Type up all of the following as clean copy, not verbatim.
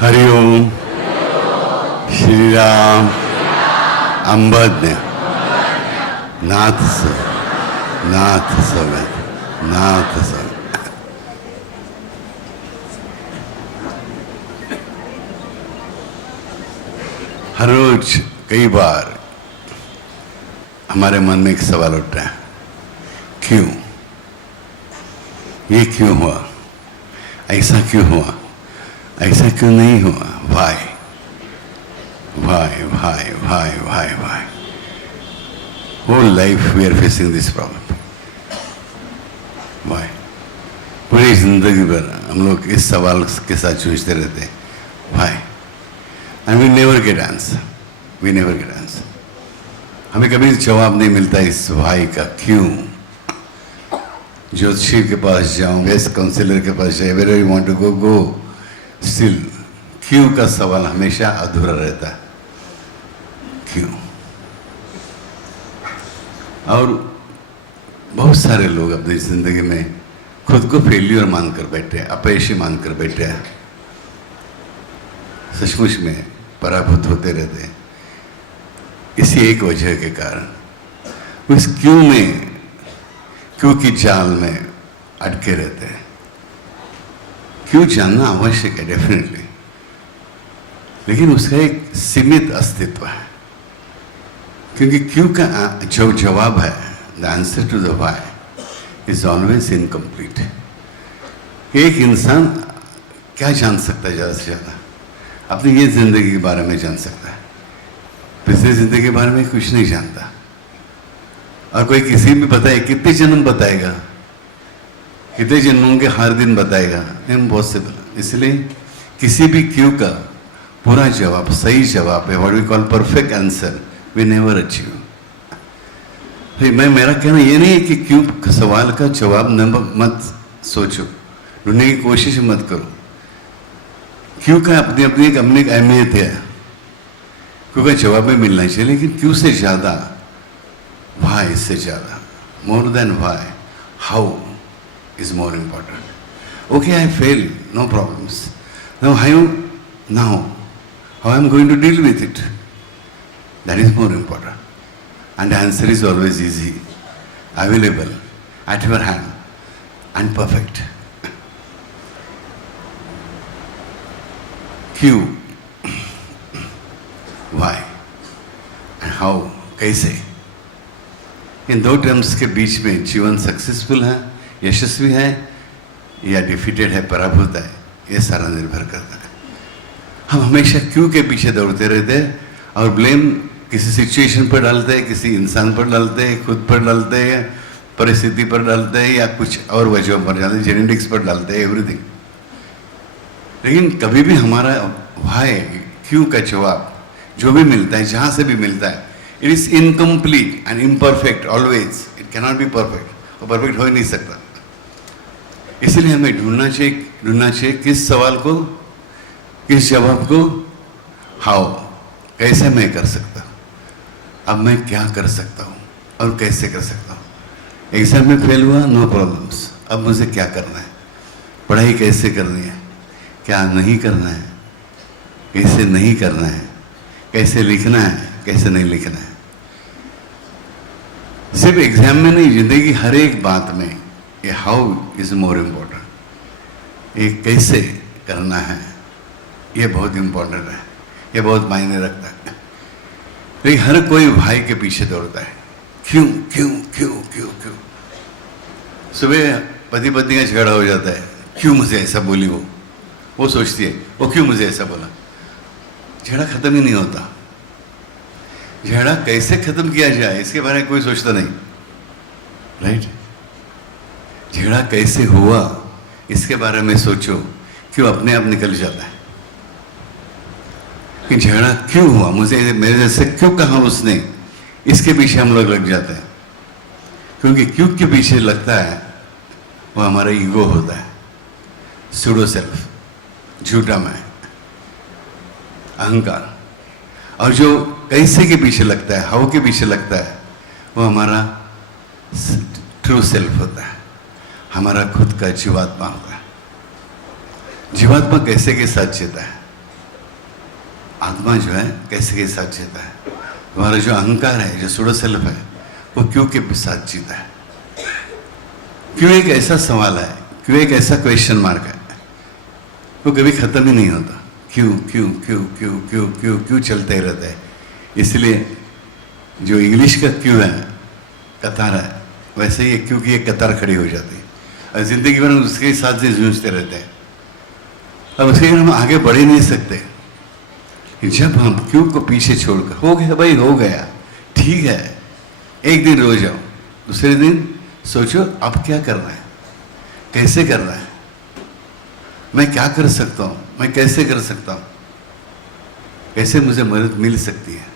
हरिओम श्री राम अंबज्ञ नाथ नाथ समेत नाथ समेत। हर रोज कई बार हमारे मन में एक सवाल उठता है, क्यों? ये क्यों हुआ? ऐसा क्यों हुआ? ऐसा क्यों नहीं हुआ? Why? Why? Whole life we are facing this problem. Why? पूरी जिंदगी भर हम लोग इस सवाल के साथ जूझते रहते हैं, Why? And we never get answer. We never get answer. हमें कभी जवाब नहीं मिलता इस why का, क्यों? ज्योतिषी के पास जाऊं, बेस्ट काउंसलर के पास जाए, wherever you want to go, still क्यों का सवाल हमेशा अधूरा रहता है, क्यों? और बहुत सारे लोग अपनी जिंदगी में खुद को फेल्यूर मानकर बैठे हैं, अपयशी मानकर बैठे हैं, सचमुच में पराभूत होते रहते हैं इसी एक वजह के कारण। उस क्यों में, क्यों की जाल में अटके रहते हैं। क्यों जानना आवश्यक है डेफिनेटली, लेकिन उसका एक सीमित अस्तित्व है, क्योंकि क्यों का जो जवाब है, the answer to the why is always incomplete. एक इंसान क्या जान सकता है? ज़्यादा से ज़्यादा अपनी ये जिंदगी के बारे में जान सकता है, पिछली जिंदगी के बारे में कुछ नहीं जानता। और कोई किसी भी बताए, कितने जन्म बताएगा, कितने जन्मों के हर दिन बताएगा? इम्पॉसिबल। इसलिए किसी भी क्यों का पूरा जवाब, सही जवाब है, what we call perfect answer, we never achieve. मेरा कहना ये नहीं है कि क्यों सवाल का जवाब मत सोचो, ढूंढने की कोशिश मत करो। क्यों का अपनी अपनी एक अहमियत है, क्यों का जवाब में मिलना चाहिए, लेकिन क्यों से ज्यादा व्हाई से ज्यादा, more than why, how is more important. Okay, I failed, no problems. Now how I'm going to deal with it? That is more important. And the answer is always easy, available, at your hand, and perfect. Q, why, and how, कैसे? इन दो terms के बीच में जीवन successful है, यशस्वी है या defeated है, पराभूत है, ये सारा निर्भर करता है। हम हमेशा क्यों के पीछे दौड़ते रहते हैं और ब्लेम किसी सिचुएशन पर डालते हैं, किसी इंसान पर डालते हैं, खुद पर डालते हैं, परिस्थिति पर डालते हैं, या कुछ और वजहों पर डालते हैं, जेनेटिक्स पर डालते हैं, एवरीथिंग। लेकिन कभी भी हमारा व्हाई, क्यों का जवाब जो भी मिलता है, जहाँ से भी मिलता है, it is incomplete and imperfect always. It cannot be perfect, और परफेक्ट हो ही नहीं सकता। इसलिए हमें ढूंढना चाहिए किस सवाल को, किस जवाब को, हाउ, कैसे मैं कर सकता हूँ, अब मैं क्या कर सकता हूँ और कैसे कर सकता हूँ। एग्जाम में फेल हुआ, नो प्रॉब्लम्स, अब मुझे क्या करना है, पढ़ाई कैसे करनी है, क्या नहीं करना है, कैसे नहीं करना है, कैसे लिखना है, कैसे नहीं लिखना है। सिर्फ एग्जाम में नहीं, जिंदगी हर एक बात में ये हाउ इज मोर इम्पोर्टेंट। ये कैसे करना है, ये बहुत इम्पोर्टेंट है, ये बहुत मायने रखता है। लेकिन हर कोई भाई के पीछे दौड़ता है, क्यों क्यों क्यों क्यों क्यों। सुबह पति पत्नी का झगड़ा हो जाता है, क्यों मुझे ऐसा बोली वो सोचती है, वो क्यों मुझे ऐसा बोला। झगड़ा खत्म ही नहीं होता। झगड़ा कैसे खत्म किया जाए इसके बारे में कोई सोचता नहीं, राइट? झगड़ा कैसे हुआ इसके बारे में सोचो, क्यों अपने आप निकल जाता है कि झगड़ा क्यों हुआ, मुझे मेरे जैसे क्यों कहा उसने, इसके पीछे हम लोग लग जाते हैं। क्योंकि क्यों के पीछे लगता है वो हमारा ईगो होता है, सूडो सेल्फ, झूठा मैं, अहंकार। और जो कैसे के पीछे लगता है, हाउ के पीछे लगता है, वो हमारा ट्रू सेल्फ होता है, हमारा खुद का जीवात्मा होता है। जीवात्मा कैसे के साथ जीता है, आत्मा जो है कैसे के साथ जीता है, तुम्हारा जो अहंकार है, जो सूडो सेल्फ है, वो क्यों के साथ जीता है। क्यों एक ऐसा सवाल है, क्यों एक ऐसा क्वेश्चन मार्क है, वो कभी खत्म ही नहीं होता। क्यों क्यों क्यों क्यों क्यों क्यों क्यों चलते ही रहता है। इसलिए जो इंग्लिश का क्यों है, कतार है, वैसे ही क्यों की एक कतार खड़ी हो जाती है और जिंदगी भर उसके साथ से जूझते रहते हैं। अब उसके हम आगे बढ़ ही नहीं सकते। जब हम क्यों को पीछे छोड़कर, हो गया भाई, हो गया, ठीक है, एक दिन रो जाओ, दूसरे दिन सोचो अब क्या करना है, कैसे करना है, मैं क्या कर सकता हूं, मैं कैसे कर सकता हूं, कैसे मुझे मदद मिल सकती है,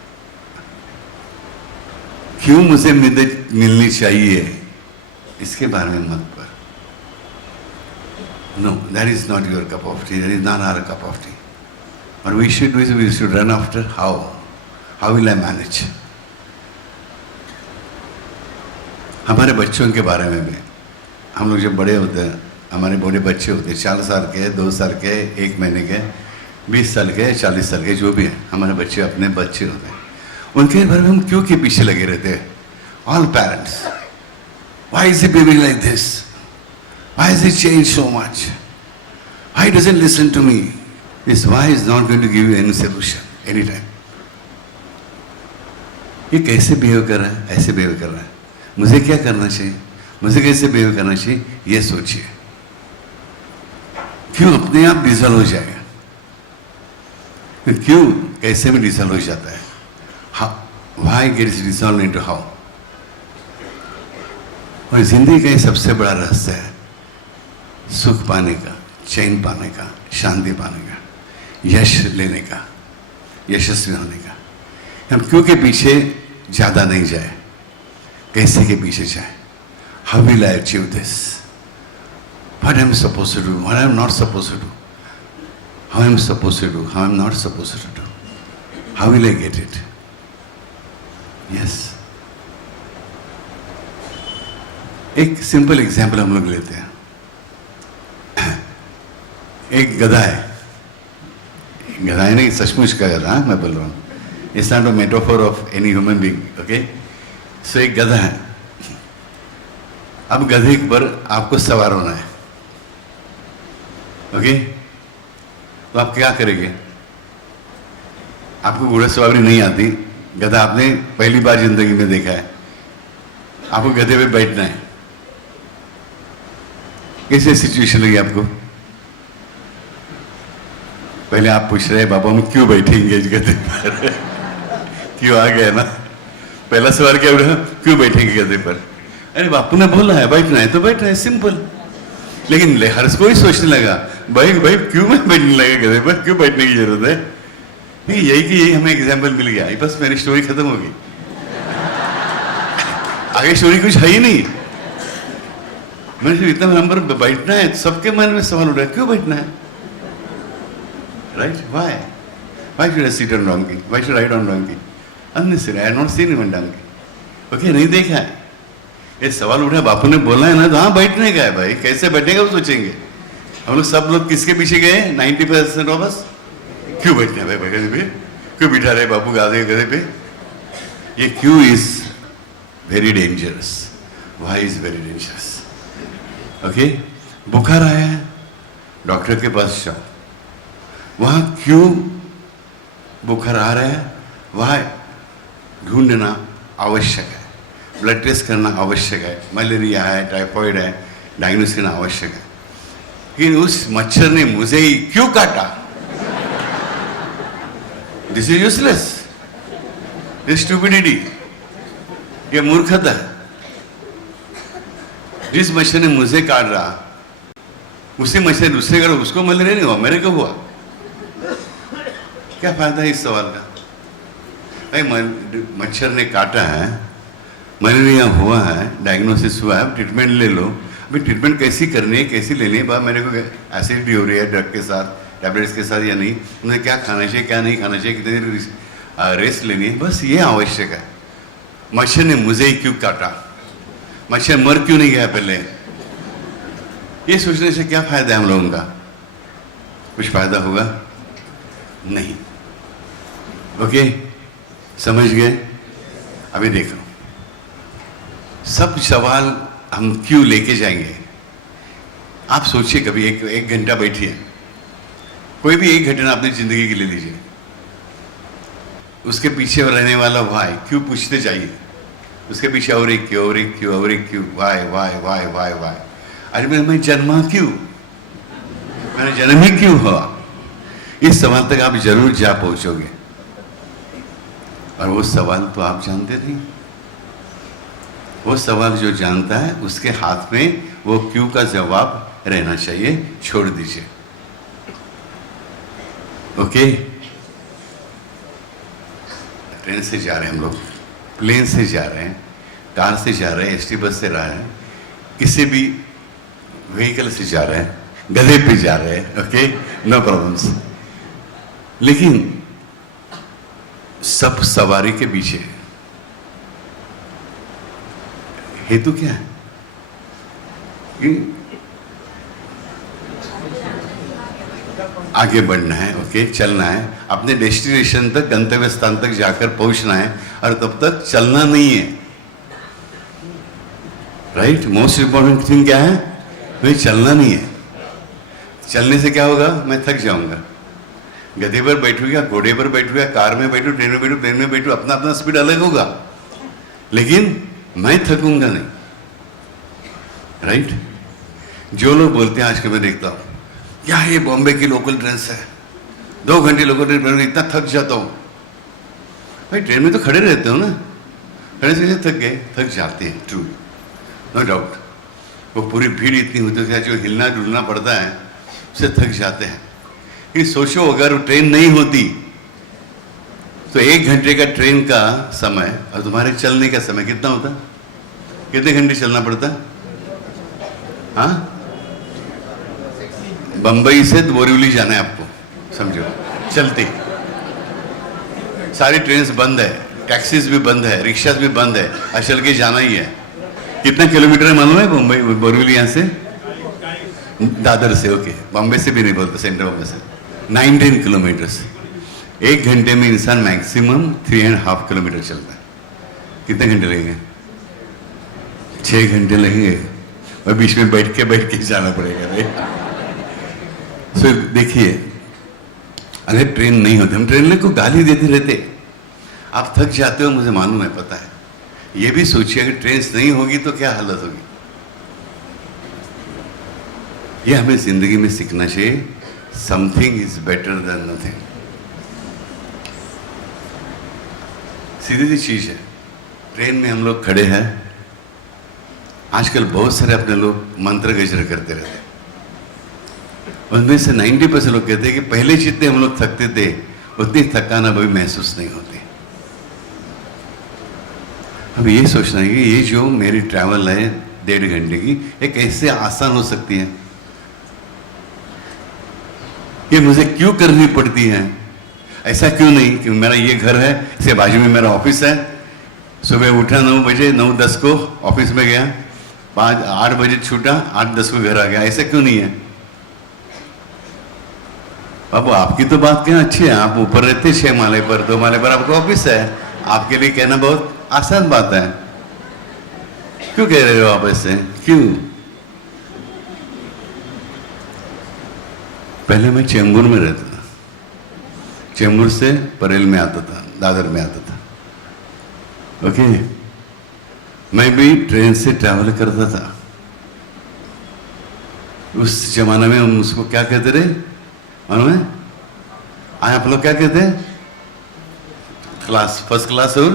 क्यों मुझे मदद मिलनी चाहिए, इसके बारे में मत पर। No, that is not your cup of tea, that is not our cup of tea. और we should run after how will I manage. हमारे बच्चों के बारे में भी, हम लोग जब बड़े होते हैं, हमारे बड़े बच्चे होते हैं, 4 साल के, 2 साल के, 1 महीने के, 20 साल के, 40 साल के, जो भी है, हमारे बच्चे अपने बच्चे होते हैं। उनके बारे में हम क्यों के पीछे लगे रहते हैं। All parents, why is he behaving like this, why is he change so much, why doesn't listen to me. This why is not going to give you any solution any time. ये कैसे behave कर रहा है, ऐसे behave कर रहा है, मुझे क्या करना चाहिए, मुझे कैसे बिहेव करना चाहिए, ये सोचिए। क्यों अपने आप डिसॉल्व हो जाएगा, क्यों कैसे में डिसॉल्व हो जाता है। Why gets dissolve into how. और जिंदगी का सबसे बड़ा रहस्य है सुख पाने का, चैन पाने का, शांति पाने का, यश लेने का, यशस्वी होने का। हम क्यों के पीछे ज्यादा नहीं जाए, कैसे के पीछे जाए। How will I achieve this, what I am supposed to do, what I am not supposed to do, how I am supposed to do, how I am not supposed to do, how will I get it? Yes. एक simple example हम लोग लेते हैं। एक गधा है, गधा है नहीं, सचमुच का गधा, मैं बोल रहा हूँ, it's not a metaphor of any human being, okay. So एक गधा है, अब गधे पर आपको सवार होना है, ओके। तो आप क्या करेंगे, आपको घोड़सवारी नहीं आती, गधा आपने पहली बार जिंदगी में देखा है, आपको गधे पे बैठना है, कैसे सिचुएशन लगी आपको। पहले आप पूछ रहे हैं बाबा हम क्यों बैठेंगे इस गधे पर क्यों आ गए ना, पहला सवाल क्या उठा, क्यों बैठेंगे गधे पर। अरे बापू ने बोला है बैठना है तो बैठना है, सिंपल। लेकिन हर कोई सोचने लगा भाई भाई क्यों मैं बैठने लगा गधे पर, क्यों बैठने की जरूरत है। नहीं, यही कि यही हमें एग्जाम्पल मिल गया, बस मेरी स्टोरी खत्म होगी, आगे स्टोरी कुछ है ही नहीं। मैंने सिर्फ इतना नंबर बैठना है, सबके मन में सवाल उठा क्यों बैठना है, right. Why should I sit on donkey, why should I ride on donkey, unnecessary, I have not seen even donkey, okay, नहीं देखा है। ये सवाल उठा, बापू ने बोला है ना, तो हाँ बैठने का है भाई, कैसे बैठेगा वो सोचेंगे। हम लोग सब लोग किसके पीछे गए, 90% ऑफ अस, क्यों बैठने हैं भाई गधे पे, क्यों बिठा रहे बापू गधे पे। ये क्यों is very dangerous, why is very dangerous, okay. बुखार आया है, डॉक्टर के पास जाओ, वहां क्यों बुखार आ रहा है, वहां ढूंढना आवश्यक है, ब्लड टेस्ट करना आवश्यक है, मलेरिया है, टाइफॉइड है, डायग्नोस करना आवश्यक है। लेकिन उस मच्छर ने मुझे ही क्यों काटा, this is useless, this stupidity, ये मूर्खता। जिस मच्छर ने मुझे काट रहा, उसे मच्छर दूसरे का, उसको मलेरिया नहीं हुआ, मेरे को हुआ, क्या फायदा है इस सवाल का। भाई मच्छर ने काटा है, मलेरिया हुआ है, डायग्नोसिस हुआ है, ट्रीटमेंट ले लो। अभी ट्रीटमेंट कैसी करनी है, कैसी लेनी है, मेरे को एसिडिटी हो रही है ड्रग के साथ, टैबलेट्स के साथ या नहीं, मुझे क्या खाना चाहिए क्या नहीं खाना चाहिए, कितनी देर रेस्ट लेनी है, बस ये आवश्यक है। मच्छर ने मुझे ही क्यों काटा, मच्छर मर क्यों नहीं गया पहले, ये सोचने से क्या फायदा है हम लोगों का, कुछ फायदा होगा नहीं। ओके, समझ गए? अभी देखो, सब सवाल हम क्यों लेके जाएंगे। आप सोचिए, कभी एक घंटा बैठिए, कोई भी एक घटना अपनी जिंदगी की ले लीजिए, उसके पीछे रहने वाला वाई क्यों पूछते जाइए, उसके पीछे और एक क्यों, और एक क्यों, और एक क्यों, why why why why why. अरे मैं जन्मा क्यों, मेरा जन्म ही क्यों हुआ, इस सवाल तक आप जरूर जा पहुंचोगे। और वो सवाल तो आप जानते नहीं। वो सवाल जो जानता है उसके हाथ में वो क्यों का जवाब रहना चाहिए, छोड़ दीजिए। ओके, ट्रेन से जा रहे हैं हम लोग, प्लेन से जा रहे हैं, कार से जा रहे हैं, एसटी बस से जा रहे हैं, किसी भी व्हीकल से जा रहे हैं, गधे पे जा रहे हैं, ओके, नो प्रॉब्लम्स। लेकिन सब सवारी के पीछे हेतु क्या है? आगे बढ़ना है, ओके, चलना है, अपने डेस्टिनेशन तक, गंतव्य स्थान तक जाकर पहुंचना है, और तब तक चलना नहीं है। राइट, मोस्ट इंपॉर्टेंट थिंग क्या है? भाई चलना नहीं है। चलने से क्या होगा? मैं थक जाऊंगा। गधे पर बैठूंगा, घोड़े पर बैठूंगा, कार में बैठू, ट्रेन में बैठू, प्लेन में बैठू, अपना अपना स्पीड अलग होगा, लेकिन मैं थकूंगा नहीं। राइट, जो लोग बोलते हैं, आजकल मैं देखता हूं, क्या ये बॉम्बे की लोकल ट्रेन है, 2 घंटे लोकल ट्रेन में इतना थक जाता हूं। भाई ट्रेन में तो खड़े रहते हो ना, खड़े से थक गए, थक जाते हैं, ट्रू, नो डाउट। वो पूरी भीड़ इतनी होती है, जो हिलना डुलना पड़ता है, उससे थक जाते हैं। कि सोचो, अगर ट्रेन नहीं होती तो 1 घंटे का ट्रेन का समय और तुम्हारे चलने का समय कितना होता? कितने घंटे चलना पड़ता? हाँ, बंबई से बोरीवली जाना है आपको, समझो, चलती। सारी ट्रेन बंद है, टैक्सीज भी बंद है, रिक्शा भी बंद है, और चल के जाना ही है। कितना किलोमीटर है मालूम है बम्बई, बोरीवली यहाँ से? दादर से, ओके, बॉम्बे से भी नहीं बोलते, सेंट्रल बॉम्बे से 19 किलोमीटर्स। 1 घंटे में इंसान मैक्सिमम 3.5 किलोमीटर चलता है। कितने घंटे लगेंगे? 6 घंटे लगेंगे, और बीच में बैठ के जाना पड़ेगा। राइट, सो देखिए, अगर ट्रेन नहीं होती, हम ट्रेन को गाली देते रहते, आप थक जाते हो, मुझे मालूम है, पता है। ये भी सोचिए, अगर ट्रेन नहीं होगी तो क्या हालत होगी। ये हमें जिंदगी में सीखना चाहिए, something is better than nothing. सीधी सी चीज है। ट्रेन में हम लोग खड़े हैं, आजकल बहुत सारे अपने लोग मंत्र गजर करते रहते हैं। उनमें से 90% लोग कहते हैं कि पहले जितने हम लोग थकते थे, उतनी थकान अभी महसूस नहीं होती। अब ये सोचना है कि ये जो मेरी ट्रैवल है 1.5 घंटे की, ये कैसे आसान हो सकती है, ये मुझे क्यों करनी पड़ती है। ऐसा क्यों नहीं कि मेरा ये घर है, इसके बाजू में मेरा ऑफिस है, सुबह उठा 9 बजे, 9:10 को ऑफिस में गया, 8 बजे छूटा, 8:10 को घर आ गया। ऐसा क्यों नहीं है? अब आपकी तो बात क्या अच्छी है, आप ऊपर रहते 6 माले पर, 2 माले पर आपका ऑफिस है, आपके लिए कहना बहुत आसान बात है। क्यों कह रहे हो आप ऐसे, क्यों? पहले मैं चेंबूर में रहता था, चेंबूर से परेल में आता था, दादर में आता था, ओके। मैं भी ट्रेन से ट्रैवल करता था। उस जमाने में हम उसको क्या कहते रहे मालूम है? आज आप लोग क्या कहते हैं? क्लास, फर्स्ट क्लास और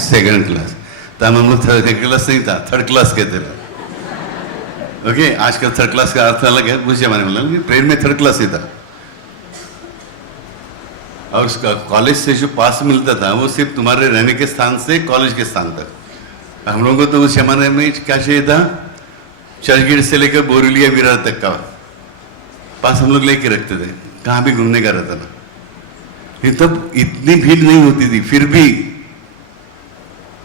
सेकंड क्लास। तब हम लोग सेकंड क्लास नहीं था, थर्ड क्लास कहते रहे, ओके। आजकल थर्ड क्लास का अर्थ अलग है, उस जमाने में ट्रेन में थर्ड क्लास ही था। और उसका कॉलेज से जो पास मिलता था, वो सिर्फ तुम्हारे रहने के स्थान से कॉलेज के स्थान तक। हम लोगों को तो उस जमाने में क्या चाहिए था? चर्चगेट से लेकर बोरीवली विरार तक का पास हम लोग लेके रखते थे, कहाँ भी घूमने का रहता था। तब इतनी भीड़ नहीं होती थी, फिर भी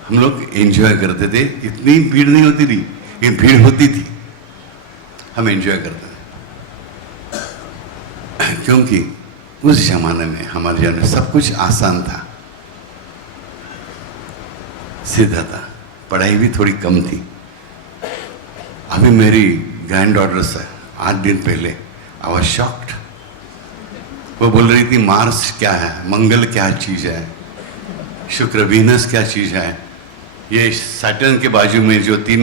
हम लोग एंजॉय करते थे। इतनी भीड़ नहीं होती थी, लेकिन भीड़ होती थी, हम एंजॉय करते थे। क्योंकि उस जमाने में हमारे जमाने में सब कुछ आसान था, सीधा था, पढ़ाई भी थोड़ी कम थी। अभी मेरी ग्रैंड डॉटर से 8 दिन पहले आई वाज शॉक्ड। वो बोल रही थी मार्स क्या है, मंगल क्या चीज़ है, शुक्र वीनस क्या चीज़ है, ये सैटर्न के बाजू में जो 3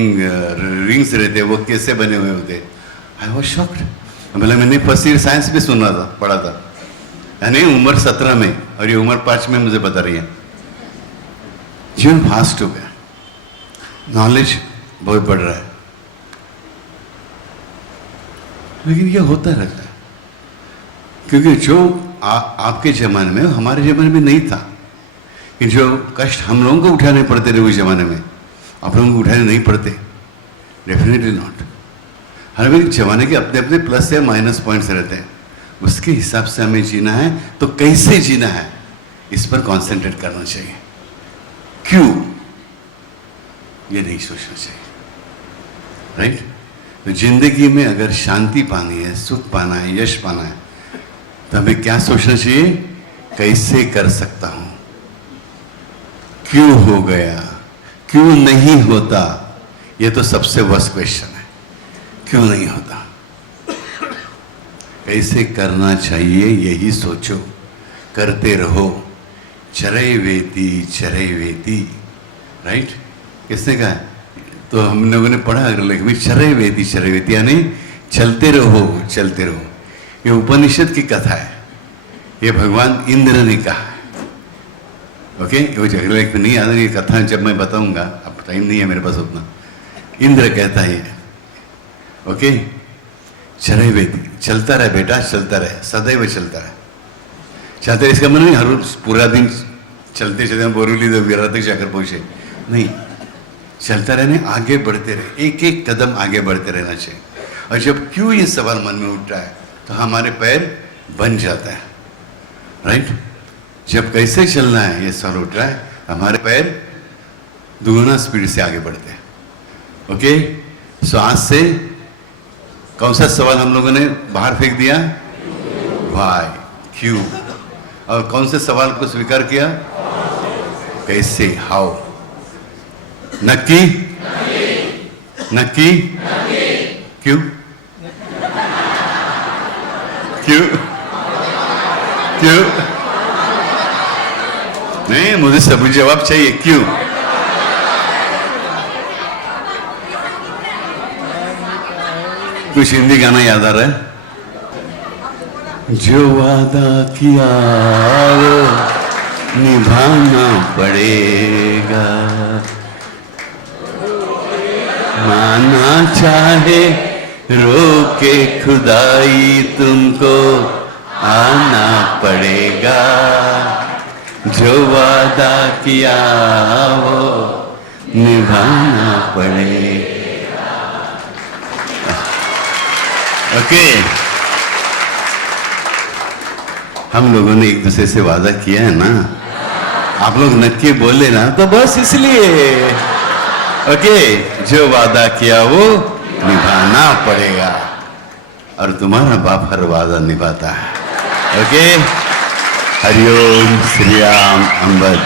रिंग्स रहते वो कैसे बने हुए होते। I was shocked. मतलब मैंने फर्स्ट ईयर साइंस भी सुना था, पढ़ा था, यानी उम्र 17 में, और ये उम्र 5 में मुझे बता रही है। जीवन फास्ट हो गया, नॉलेज बहुत बढ़ रहा है, लेकिन ये होता रहता है, क्योंकि जो आपके ज़माने में हमारे ज़माने में नहीं था। कि जो कष्ट हम लोगों को उठाने पड़ते थे उस ज़माने में, आप लोगों को उठाने नहीं पड़ते, डेफिनेटली नॉट। हर एक ज़माने के अपने अपने प्लस या माइनस पॉइंट्स रहते हैं, उसके हिसाब से हमें जीना है। तो कैसे जीना है, इस पर कॉन्सेंट्रेट करना चाहिए। क्यों, ये नहीं सोचना चाहिए, राइट। तो जिंदगी में अगर शांति पानी है, सुख पाना है, यश पाना है, तो हमें क्या सोचना चाहिए, कैसे कर सकता हूं, क्यों हो गया, क्यों नहीं होता। ये तो सबसे वर्स्ट क्वेश्चन है, क्यों नहीं होता, कैसे करना चाहिए, यही सोचो, करते रहो। चरय वेती, राइट। किसने कहा, तो हम लोगों ने पढ़ा लेकिन चरय वेती यानी चलते रहो। ये उपनिषद की कथा है, ये भगवान इंद्र ने कहा है। ओके, वो जगह एक नहीं आता, ये कथा जब मैं बताऊंगा, अब टाइम नहीं है मेरे पास उतना। इंद्र कहता है, ओके, चरय वेती, चलता रहे बेटा, चलता रहे, सदैव चलता रहे। चलते इसका मतलब नहीं हर रोज पूरा दिन चलते चलते बोरीवली विरार तक जाकर पहुंचे, नहीं, चलता रहने, आगे बढ़ते रहे, एक एक कदम आगे बढ़ते रहना चाहिए। और जब क्यों ये सवाल मन में उठ रहा है, तो हमारे पैर बन जाता है, राइट। जब कैसे चलना है ये सवाल उठ रहा है, हमारे पैर दुगुना स्पीड से आगे बढ़ते हैं। ओके, सो आज से कौन सा सवाल हम लोगों ने बाहर फेंक दिया, वाई, क्यों, और कौन से सवाल को स्वीकार किया, कैसे, हाउ। नक्की, नक्की, क्यों, क्यों, क्यों नहीं, मुझे सभी जवाब चाहिए, क्यों। कुछ हिंदी गाना याद आ रहा है, जो वादा किया वो निभाना पड़ेगा, माना चाहे रोके खुदाई तुमको आना पड़ेगा, जो वादा किया वो निभाना पड़ेगा। ओके, हम लोगों ने एक दूसरे से वादा किया है ना, आप लोग नक्की बोले ना, तो बस इसलिए। ओके, जो वादा किया वो निभाना पड़ेगा, और तुम्हारा बाप हर वादा निभाता है। ओके, हरिओम, श्री राम, अम्बद।